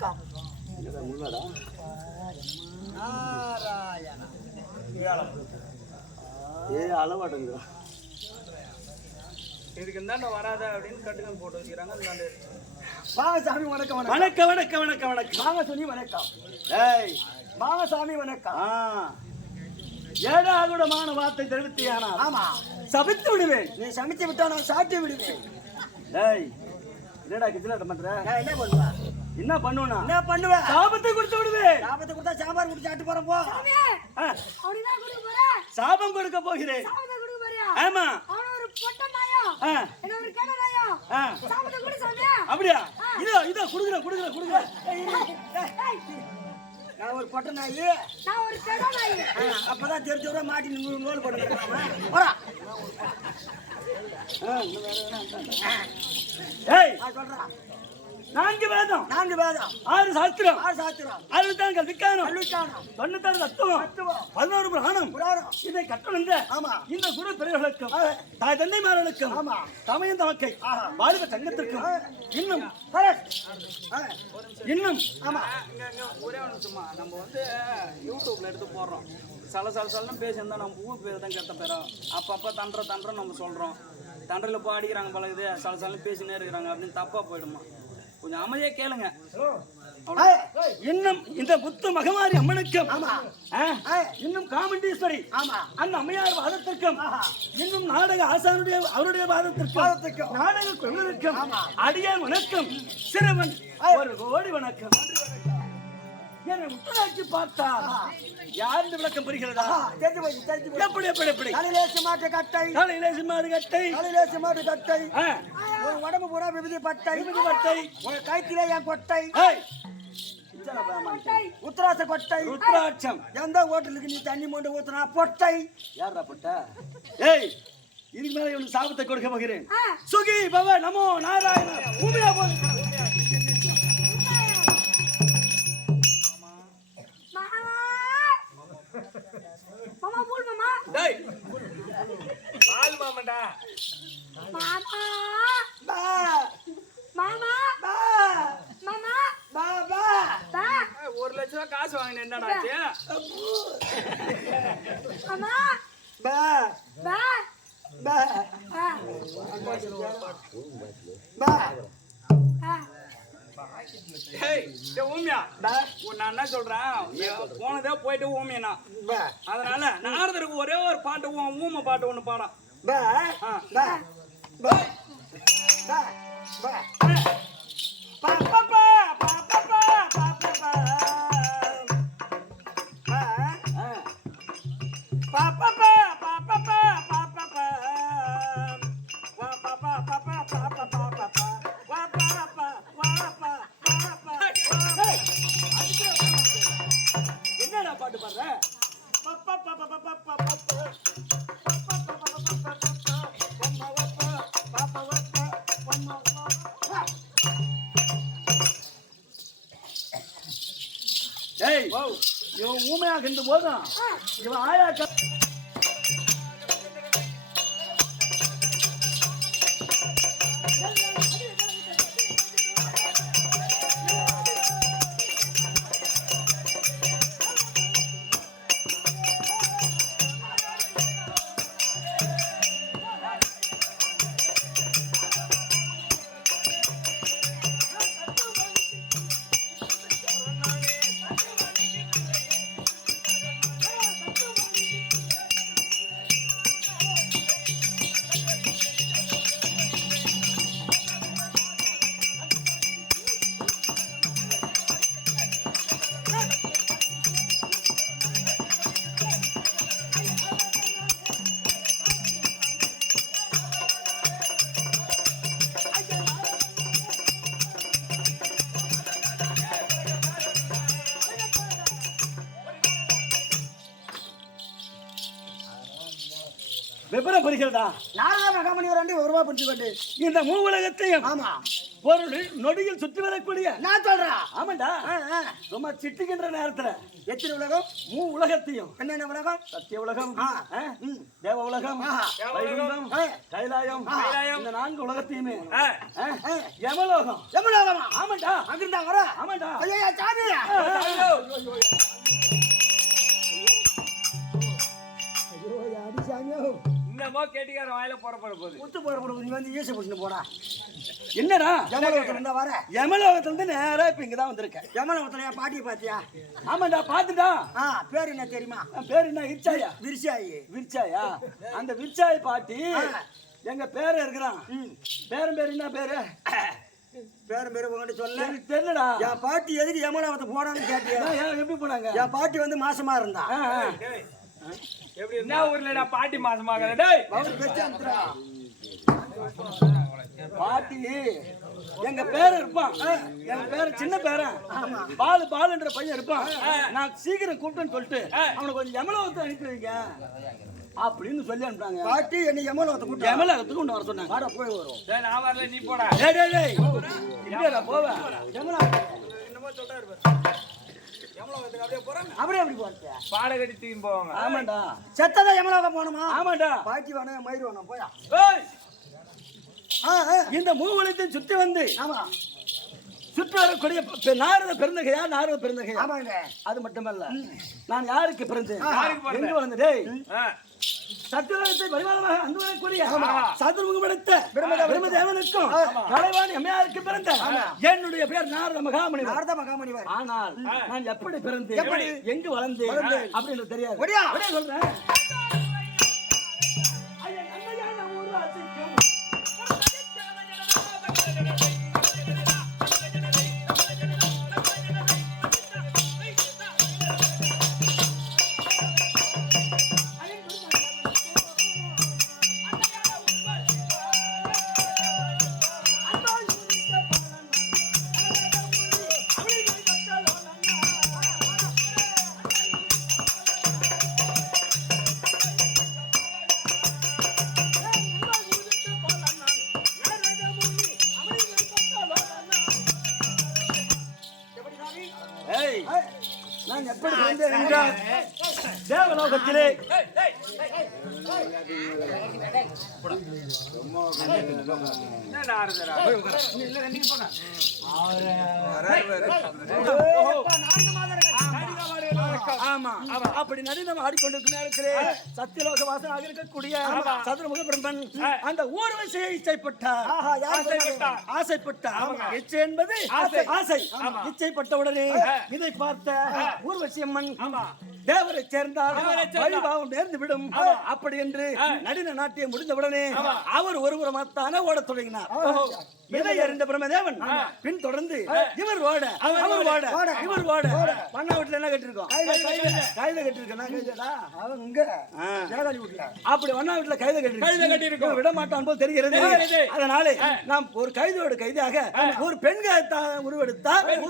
வணக்கம் ஏ அளவாடுங்க இதுக்கு இந்தாண்ட வராத அப்படின்னு கட்டுகள் போட்டு வச்சுக்கிறாங்க இந்தாண்டு வணக்கம் வணக்கம். வணக்கம் வணக்கம் வணக்கம் மாகசாமி வணக்கம். ஏய். மாகசாமி வணக்கம். ஏடாகுடமான வார்த்தை தெரிவித்து ஆனா ஆமா. சபித்து விடுவேன். நீ சமைத்து விட்டா நான் சாட்டி விடுவேன். ஏய் என்னடா கிச்சலட்ட பண்ற? என்ன பண்ணுவா என்ன பண்ணுவனா என்ன பண்ணுவேன் சாபத்தை கொடுத்து விடுவேன் சாபத்தை கொடுத்தா சாம்பார் குடிச்சு ஆட்டு போறேன் போ. சாபம் கொடுக்க போகிறேன். ஆமா. அப்படியா? இதோ இதோ குடுக்குறேன் குடுக்குறேன் குடுக்குறேன். நான் ஒரு பொட்டை நாய். நான் ஒரு பெட நாய். அப்பதான் தெரிஞ்ச விட மாட்டி நூறு நூல் போட்டு போறா ஏய். சொல்றா நான்கு வேதம். நான்கு வேதம். ஆறு சாஸ்திரம். ஆறு சாத்திரம் அறுபத்தாங்கள் விக்கானம் கல்விக்கானம் தொண்ணூத்தாறு தத்துவம். தத்துவம். பதினோரு புராணம். புராணம். இதை கற்றுணர்ந்த ஆமா. இந்த குரு பெரியவர்களுக்கும். தாய் தந்தைமார்களுக்கும் ஆமா. தமையன் தமக்கை வாலிப சங்கத்திற்கும் இன்னும் இன்னும் ஆமா. ஒரே ஒரு நிமிஷமா நம்ம வந்து யூடியூப்ல எடுத்து போடுறோம். சல சல சலன்னு பேசியிருந்தா நம்ம ஊர் பேர் தான் கெட்ட பேரும் அப்பப்போ தண்டுற தண்டுற நம்ம சொல்றோம். தண்டரில் இப்போ அடிக்கிறாங்க பழகுது சல சலன்னு பேசினே இருக்கிறாங்க அப்படின்னு தப்பா போயிடுமா. கொஞ்சம் அமைதியா கேளுங்க. இன்னும் இந்த புத்து மகமாரி அம்மனுக்கும் இன்னும் காமண்டீஸ்வரி ஆமா. அந்த அம்மையார் வாதத்திற்கும் இன்னும் நாடக ஆசானுடைய அவருடைய வாதத்திற்கும். நாடக கொள்ளருக்கும் அடியார் வணக்கம் சிறுவன் ஒரு கோடி வணக்கம். என்னை பார்த்தா? யார் இந்த விளக்கம் புரிகிறதா ஆ, தெரிஞ்சு போச்சு தெரிஞ்சு போச்சு. எப்படி எப்படி எப்படி? தலையிலேசி மாட்டு கட்டை. காலையிலே சுமாறு கட்டை. தலையிலேசி மாட்டு கட்டை. ஒரு உடம்பு பூரா விபதி பட்டை. விபூதி பட்டை. ஒரு கைத்திலே என் கொட்டை. ஏய், உத்தராச கொட்டை. ருத்ராட்சம். எந்த ஹோட்டலுக்கு நீ தண்ணி மொண்டு ஊத்துனா பொட்டை? யாரா பட்ட? ஏய் இதுக்கு மேல இவனுக்கு சாபத்தை கொடுக்க போகிறேன். சுகி பவ நமோ நாராயண. பூமியா போல் மாமா போல் மாமா. டேய். பால் மாமண்டா மாமா. பா. மாமா. பா. மாமா. பா பா. பா. ஒரு லட்ச ரூபா காசு வாங்கினேன் என்னடா ஆச்சு மாமா பா. பா. பா. ஆ பா. டேய் ஊமியா. நான் என்ன சொல்றேன்? போனதே போயிட்டு ஊமியனா அதனால நாரதருக்கு ஒரே ஒரு பாட்டு ஊமை பாட்டு ஒன்று பாடம் பா. விபரம் புரிகிறதா நாரத மகாமணி ஒரு ரெண்டு ஒரு ரூபா பிடிச்சு கொண்டு இந்த மூ உலகத்தையும் ஆமா. ஒரு நொடியில் சுற்றி வரக்கூடிய நான் சொல்றேன் ஆமாண்டா. சும்மா சிட்டுகின்ற நேரத்துல எத்தனை உலகம்? மூ உலகத்தையும். என்னென்ன உலகம்? சத்திய உலகம் தேவ உலகம் ஆஹா. வைகுண்டம். கைலாயம். இந்த நான்கு உலகத்தையுமே. யமலோகம். எவ்வளோகமா ஆமாண்டா. அங்கிருந்தா வர. ஆமாண்டா. ஐயா சாமி. கேட்டிக்கார வாயில புறப்பட போகுது குத்து போட போட நீ வந்து ஈச புடிச்சு போடா. என்னடா? யமலோகத்துல இருந்தா வர. யமலோகத்துல இருந்து நேரா இப்ப இங்கதான் வந்திருக்கேன் யமலோகத்துல என் பாட்டியை பாத்தியா? ஆமாண்டா பாத்துடா ஆ பேர் என்ன தெரியுமா? என் பேர் என்ன? இச்சாயா விரிசாயி. விரிச்சாயா அந்த விரிச்சாய் பாட்டி எங்க பேர இருக்கிறான். பேரன் பேர் என்ன பேரு? பேரும் பேரும் உங்ககிட்ட சொல்ல தெரியலடா. என் பாட்டி எதுக்கு யமலோகத்தை போனான்னு கேட்டியா? எப்படி போனாங்க? என் பாட்டி வந்து மாசமா இருந்தா. என்ன ஊர்லடா பாட்டி மாசமாக? டேய்! அவர் பெற்று அனுப்புறா. பாட்டி எங்க பேர இருப்பான். எங்க பேர சின்ன பேரன். பாலு பாலுன்ற பையன் இருப்பான். நான் சீக்கிரம் கூப்பிட்டேன்னு சொல்லிட்டு அவனை கொஞ்சம் யமலோகத்தை அனுப்பி வைங்க. அப்படின்னு சொல்லி அனுப்புறாங்க. பாட்டி என்ன யமலோகத்தை கூட்டு யமலோகத்துக்கு கொண்டு வர சொன்னாங்க. வாடா போய் வரும் டேய் நான் வரல நீ போடா. டேய் டேய் டேய். போவேன் அப்படியே அப்படி போறது பாட கட்டி தூக்கி போவாங்க. ஆமாண்டா. செத்ததா யமலோகம் போகணுமா? ஆமாண்டா. பாட்டி வேணும் மயிர் வேணும் போயா. இந்த மூவலத்தையும் சுத்தி வந்து ஆமா. சுற்றி வரக்கூடிய நாரத பிறந்தகையா நாரத பிறந்தகையா ஆமாங்க. அது மட்டுமல்ல. நான் யாருக்கு பிறந்தேன்? எங்க வளர்ந்து டேய் ஆ. சத்தியலோகத்தை பரிமாணமாக அங்கு வரக்கூடிய சதுர்முகம் எடுத்த பிரம்மதேவனுக்கும். தலைவாணி அம்மையாருக்கு பிறந்த என்னுடைய பேர் நாரத மகாமணி நாரத மகாமணிவர். ஆனால் நான் எப்படி பிறந்தேன்? எப்படி? எங்கு வளர்ந்தேன். அப்படின்னு தெரியாது. சொல்றேன். ஐயா, எப்படி பிறந்தேன் என்றால் தேவலோகத்திலே நாரதரா ஆமா. அப்படி நடினம் ஆடிக்கொண்டிருக்கும் நேரத்திலே சத்தியலோக வாசனாக இருக்கக்கூடிய சதுரமுக பிரம்மன் அந்த ஊர்வசியை இச்சைப்பட்டார் ஆஹா யார் ஆசைப்பட்டார். இச்சை என்பது ஆசை. இச்சைப்பட்ட உடனே இதை பார்த்த ஊர்வசி அம்மன் தேவரை சேர்ந்தால் வழிபாவம் நேர்ந்து விடும் அப்படி என்று நடின நாட்டியம் முடிந்த உடனே அவர் ஒருபுறமாத்தானே ஓடத் தொடங்கினார். இதை அறிந்த பிரம்மதேவன் பின் தொடர்ந்து இவர் ஓட அவர் ஓட. இவர் ஓட. பண்ணா வீட்டுல என்ன கட்டிருக்கோம்? கைத கட்டிருக்கேன் நான் கைதடா அவன் இங்க ஜனகாலி வீட்டுல. அப்படி வண்ணா வீட்டுல கைத கைதை கட்டிருக்கோம் கட்டியிருக்கோம். விட மாட்டான் போல் தெரிகிறது. அதனாலே நாம் ஒரு கைதோடு கைதாக ஒரு ஊர்வசி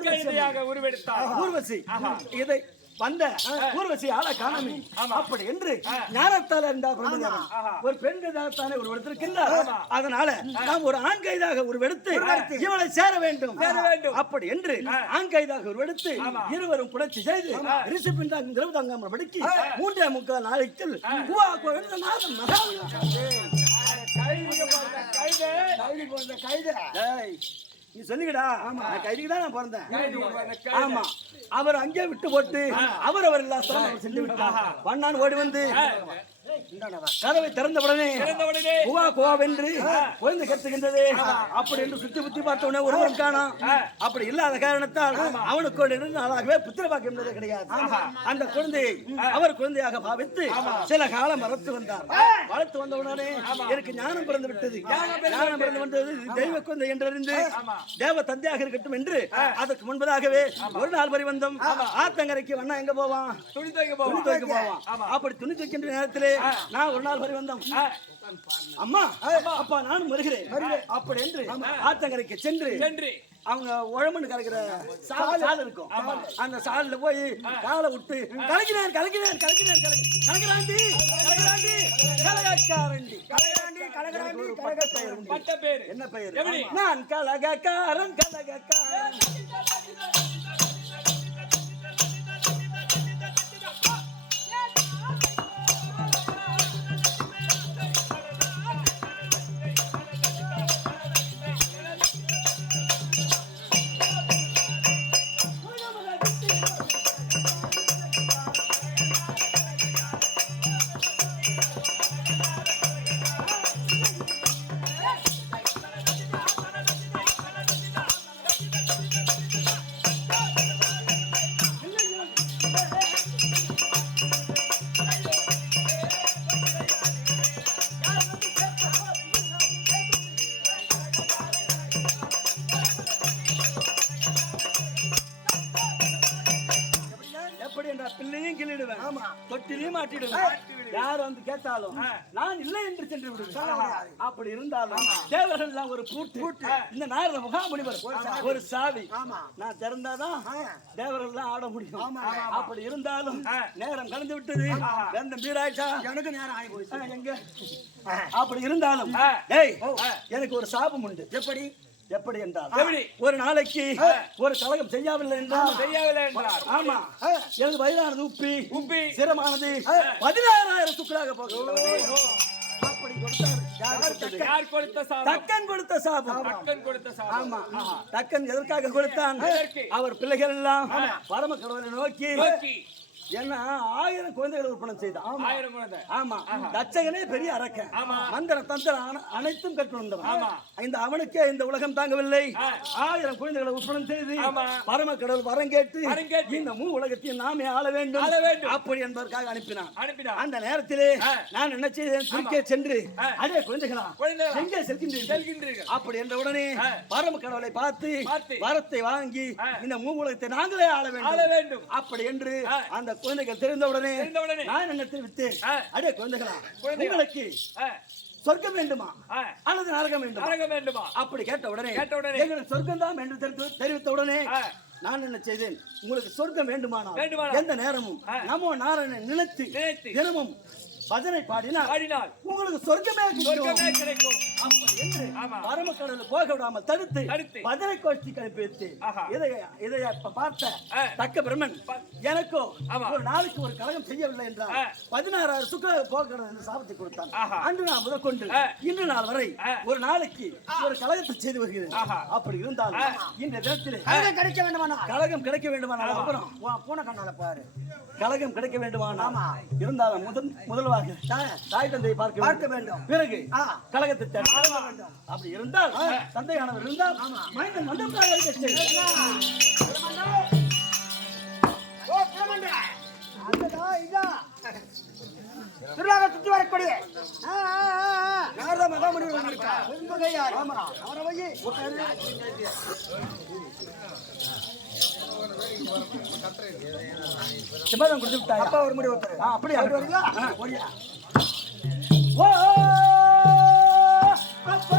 கைதியாக உருவெடுத்தார் ஊர்வசி. இதை வந்த ஊர்வசி ஆள காணாமி. அப்படி என்று ஞானத்தால் இருந்தா ஒரு பெண் கைதாகத்தானே ஒரு எடுத்திருக்கின்றார் அதனால நாம் ஒரு ஆண் கைதாக உருவெடுத்து இவளை சேர வேண்டும். அப்படி என்று ஆண் கைதாக உருவெடுத்து இருவரும் புணர்ச்சி செய்து ரிஷி பிண்டாங்க திரவு தங்காமல் படுக்கி மூன்றே முக்கால் நாளைக்கு குவா குவா என்று நாதம் மகாவிஷ்ணு கைது கைதி. கைது நீ சொல்லிக்கடா நான் கைதிக்கு தான் நான் பிறந்தேன். ஆமா அவர் அங்கே விட்டு போட்டு அவர் அவர் எல்லா சென்று விட்டார். பண்ணான் ஓடி வந்து கதவை திறந்த உடனே குவா குவா வென்று குழந்தை கத்துகின்றது அப்படி என்று சுத்தி புத்தி பார்த்த உடனே ஒருவன் காணாம். அப்படி இல்லாத காரணத்தால் அவனுக்கு ஒரு நெடுநாளாகவே புத்திர பாக்கியம் என்பது கிடையாது. அந்த குழந்தையை அவர் குழந்தையாக பாவித்து சில காலம் வளர்த்து வந்தார் வளர்த்து வந்த உடனே எனக்கு ஞானம் பிறந்து விட்டது. ஞானம் பிறந்து வந்தது தெய்வ குழந்தை என்றறிந்து தேவ தந்தையாக இருக்கட்டும் என்று அதற்கு முன்பதாகவே ஒரு நாள் பரிவந்தம். ஆத்தங்கரைக்கு வண்ணா எங்க போவான்? துணி துவைக்க போவான். அப்படி துணி துவைக்கின்ற நேரத்திலே நான் ஒரு நாள் பரிவந்தம் அம்மா அப்பா நானும் வருகிறேன். அப்படி என்று ஆத்தங்கரைக்கு சென்று சென்று. அவங்க உழமன்னு கலக்கிற சால் இருக்கும். அந்த சால்ல போய் காலை விட்டு கலக்கினேன் கலக்கினேன் கலக்கினேன் கலக்கி கலக்கிறாண்டி கலக்கிறாண்டி. கலகக்காரண்டி. கலக்கிறாண்டி கலக்கிறாண்டி கலகக்காரண்டி. பட்ட பேரு என்ன பெயர்? நான் கலகக்காரன் கலகக்காரன். மாட்டிடுவேன் யார் வந்து கேட்டாலும் நான் இல்லை என்று சென்று விடுவேன். அப்படி இருந்தாலும் தேவர்கள் எல்லாம் ஒரு பூட்டு இந்த நாரத முகாமுனிவர் ஒரு சாவி. நான் திறந்தாதான் தேவர்கள் எல்லாம் ஆட முடியும். அப்படி இருந்தாலும் நேரம் கலந்து விட்டது. எந்த மீராயிட்டா எனக்கு நேரம் ஆகி போச்சு. எங்க? அப்படி இருந்தாலும் எனக்கு ஒரு சாபம் உண்டு. எப்படி? எப்படி என்றால்? ஒரு நாளைக்கு ஒரு கலகம் செய்யவில்லை என்றால் செய்யவில்லை என்றார் ஆமா. எனது வயதானது உப்பி உப்பி. சிரமானது பதினாறாயிரம் சுக்கலாக போகிறது தக்கன் எதற்காக கொடுத்தான்? அவர் பிள்ளைகள் எல்லாம் பரம கடவுளை நோக்கி. என்ன ஆயிரம் குழந்தைகள் உற்பணம் செய்தான் ஆயிரம் குழந்தை ஆமா தச்சகனே பெரிய அரக்கன் மந்திர தந்திர அன- அனைத்தும் கற்றுணர்ந்தவன் இந்த அவனுக்கே இந்த உலகம் தாங்கவில்லை ஆயிரம் குழந்தைகளை உற்பணம் செய்து. பரம கடவுள் வரம் கேட்டு. இந்த மூ உலகத்தையும் நாமே ஆள வேண்டும் ஆள வேண்டும். அப்படி என்பதற்காக அனுப்பினான் அந்த நேரத்திலே. நான் என்ன செய்தேன் குறுக்கே சென்று. அடே குழந்தைகளா. எங்கே செல்கின்றீர்கள் அப்படி என்ற உடனே. பரம கடவுளை பார்த்து. வரத்தை வாங்கி. இந்த மூ உலகத்தை நாங்களே ஆள வேண்டும் அப்படி என்று. அந்த குழந்தைகள் தெரிந்தவுடனே நான் என்ன தெரிவித்தேன் ஆ. அடே குழந்தைகளா. உங்களுக்கு சொர்க்கம் வேண்டுமா. அல்லது நரகம் வேண்டுமா நரக வேண்டுமா அப்படி கேட்ட உடனே கேட்ட உடனே. எங்களுக்கு சொர்க்கம் தான் என்று தெரிவித்து- உடனே. நான் என்ன செய்தேன் உங்களுக்கு சொர்க்கம் வேண்டுமானால். எந்த நேரமும். நமோ நாராயணனை நினைத்து. தினமும் பஜனை பாடினால் பாடினால் உங்களுக்கு சொர்க்கமே சொர்க்கமே கிடைக்கும் என்று ஆமா. பரமக்கடலை போக விடாமல் தடுத்து தடுத்து. பஜனை கோஷ்டி கழிப்பு வைத்து ஆஹா. இதை பார்த்த. தக்க பிரம்மன் எனக்கோ. ஒரு நாளைக்கு ஒரு கழகம் செய்யவில்லை என்றால். பதினாறாயிரம் சுக்கர போகிறது என்று சாபத்தை கொடுத்தான். அன்று நான் முதற்கொண்டு. இன்று நாள் வரை. ஒரு நாளைக்கு ஒரு கழகத்தை செய்து வருகிறேன். அப்படி இருந்தாலும் இந்த தினத்திலே கழகம் கிடைக்க வேண்டுமானா கழகம் கிடைக்க வேண்டுமானால் அப்புறம் உன் பூனை கண்ணால பாரு கழகம் கிடைக்க வேண்டுமானால் இருந்தாலும் முதல் தாய் தந்தையை பார்க்க பார்க்க வேண்டும். பிறகு. கழகத்தை வேண்டும். அப்படி இருந்தால் தந்தையானவர் இருந்தால் மைந்தன் மண்டபமாக இருக்க திருவிழாவை சுற்றி வரக்கூடிய. அவரை வை. சிம்மதம் கொடுத்து விட்டாயா அப்பா ஒரு முடி ஒருத்தர் அப்படியா வருவீங்களா? ஆ. ஓடியா. ஓ அப்பா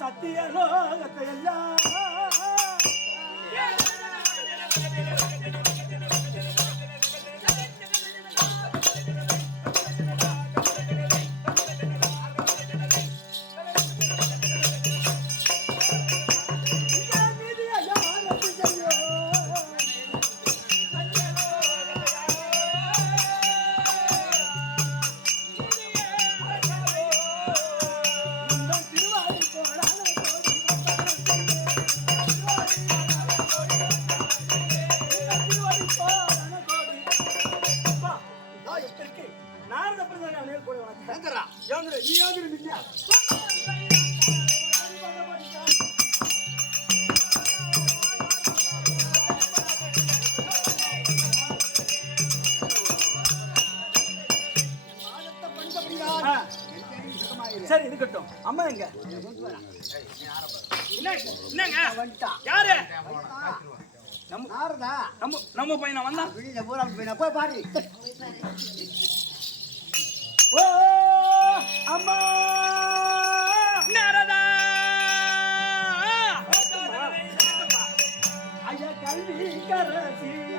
சத்திய லோகத்தை எல்லாம் சரி இருக்கட்டும் அம்மா எங்க? என்னங்க. யாரு? நாரதா. நம்ம நம்ம பையனா வந்தா பூரா போய் பாரு. ஓ அம்மா! நாரதா! ஐயா கல்வி கரசியான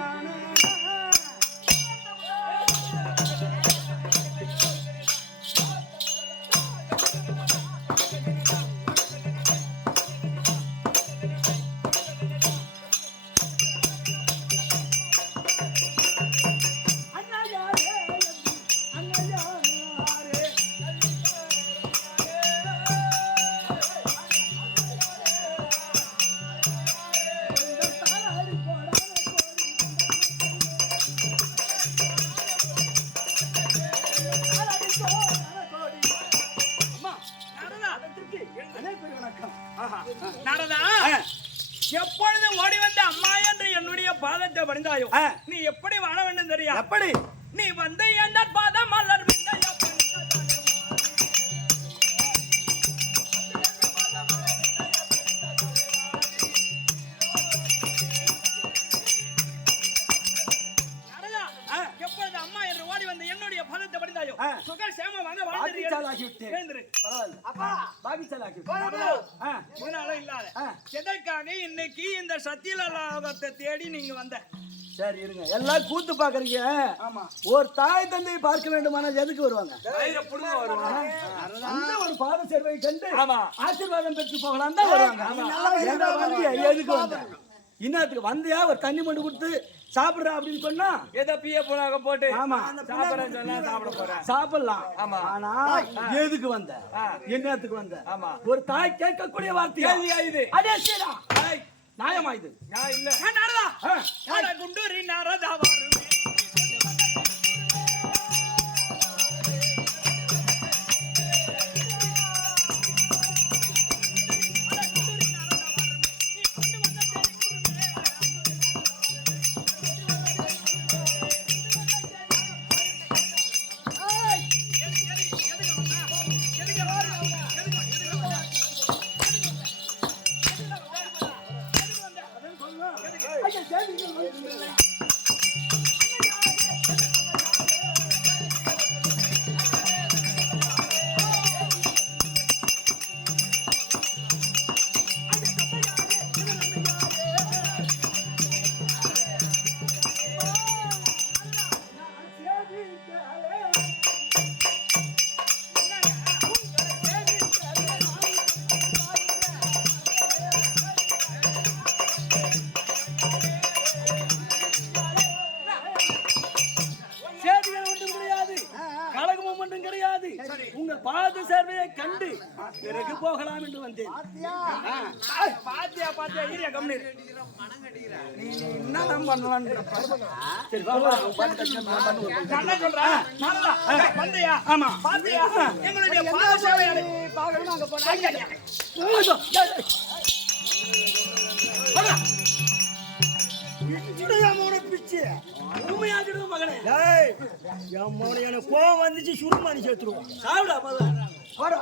பாக்கிச்சாலாகி விட்டேன். எழுந்திரு பரவாயில்ல. அப்பா. பாகிச்சாலாக்கி ஆ. இதனால இல்லாத. எதற்காக இன்னைக்கு இந்த சத்தியலோகத்தை தேடி நீங்க வந்த. சரி இருங்க. எல்லாம் கூத்து பாக்குறீங்க. ஆமா. ஒரு தாய் தந்தையை பார்க்க வேண்டுமானால் எதுக்கு வருவாங்க? ஒரு பாத சேர்வை கண்டு ஆமா. ஆசீர்வாதம் பெற்று போகலாம் தான் வருவாங்க? எதுக்கு வந்த? இன்னத்துக்கு வந்தியா? ஒரு தண்ணி மண்டு கொடுத்து சாப்பிடுறா அப்படின்னு சொன்னா ஏதோ பிய புனாக போட்டு ஆமா. சாப்பிட சொன்னா சாப்பிட போறேன். சாப்பிடலாம். ஆமா. ஆனா எதுக்கு வந்த? என்னத்துக்கு வந்த? ஆமா. ஒரு தாய் கேட்கக்கூடிய கேள்வியா இது? அதே சீரா. நியாயமா இது? நான் இல்ல. குண்டூரி நாரதா வருவே பாத்தியா? ஈரியா கம்னி நீ என்னதான் பண்ணலாம் சரி வா, வா, நான் சொல்றேன் நாரதா வந்தியா ஆமா. பாத்தியா? எங்களுடைய பாத சேவையாளர் பார்க்கணும் அங்க போனா பிச்சு உண்மையாக்கிடுது மகனே. டேய் என் மோன எனக்கு கோவம் வந்துச்சு சுருமானி சேர்த்துருவோம் சாப்பிடா முதல்ல. போடா.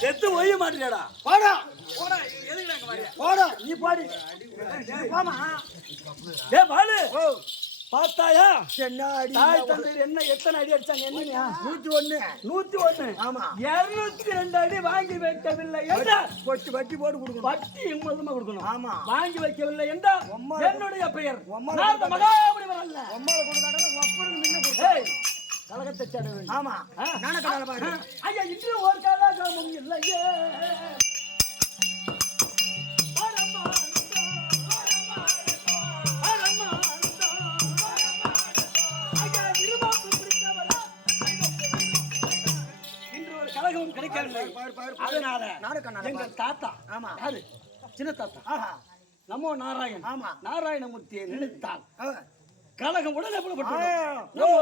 செத்து ஒய்ய மாட்டேடா போடா. போடா, எதுக்கு? போடா நீ பாடி. போமா. ஏ பாலு. பார்த்தாயா? சென்னாடி தாய் தந்தை என்ன எத்தனை அடி அடிச்சாங்க? என்னங்க நூத்தி ஒண்ணு நூத்தி ஒண்ணு ஆமா. இருநூத்தி ரெண்டு அடி வாங்கி வைக்கவில்லை என்றால்? வட்டி வட்டி போட்டு கொடுக்கணும். வட்டி இம்மதுமா கொடுக்கணும். ஆமா. வாங்கி வைக்கவில்லை என்றால் என்னுடைய பெயர். மகாபலிபுரம் அல்ல. வேண்டும் ஆமா. ஐயா இன்று ஒரு கலகமும் இல்லையே. கலகமும் கிடைக்கவில்லை. அதனால எங்கள் தாத்தா ஆமா. யாரு? சின்ன தாத்தா. ஆஹா. நமோ நாராயண் ஆமா. நாராயணமூர்த்தியை நினைத்தால் ஆ. கலகம் உடனே புலப்பட்டு. நமோ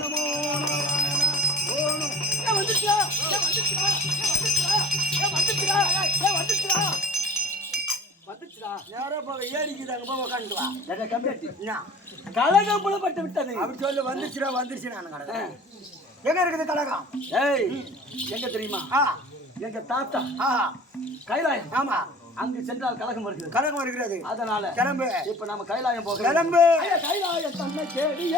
நமோ நாராயண. ஓ நமோ ஏ வந்துச்சுடா ஏ வந்துச்சுடா ஏ வந்துச்சுடா ஏ வந்துச்சுடா ஏ வந்துச்சுடா வந்துச்சுடா நேரா போக ஏறிக்குதாங்க போக உட்காந்து வா. எங்க கம்மியாட்டி என்ன? கலகம் புலப்பட்டு விட்டது. அப்படி சொல்லு வந்துச்சுடா வந்துருச்சு நான் கடை எங்க இருக்குது கழகம் ஏய் எங்க தெரியுமா? எங்க தாத்தா. கைலாயம். ஆமா. அங்கு சென்றால் கழகம் வருகிறது. கழகம் வருகிறது. அதனால கிளம்பு. இப்ப நாம கைலாயம் போக கிளம்பு. கைலாயம் தன்னை தேடிய.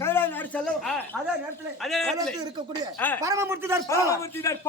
கைலாய நாடு செல்லும் அதே நேரத்தில் இருக்கக்கூடிய பரமமூர்த்தி தான். பரமமூர்த்தி தான்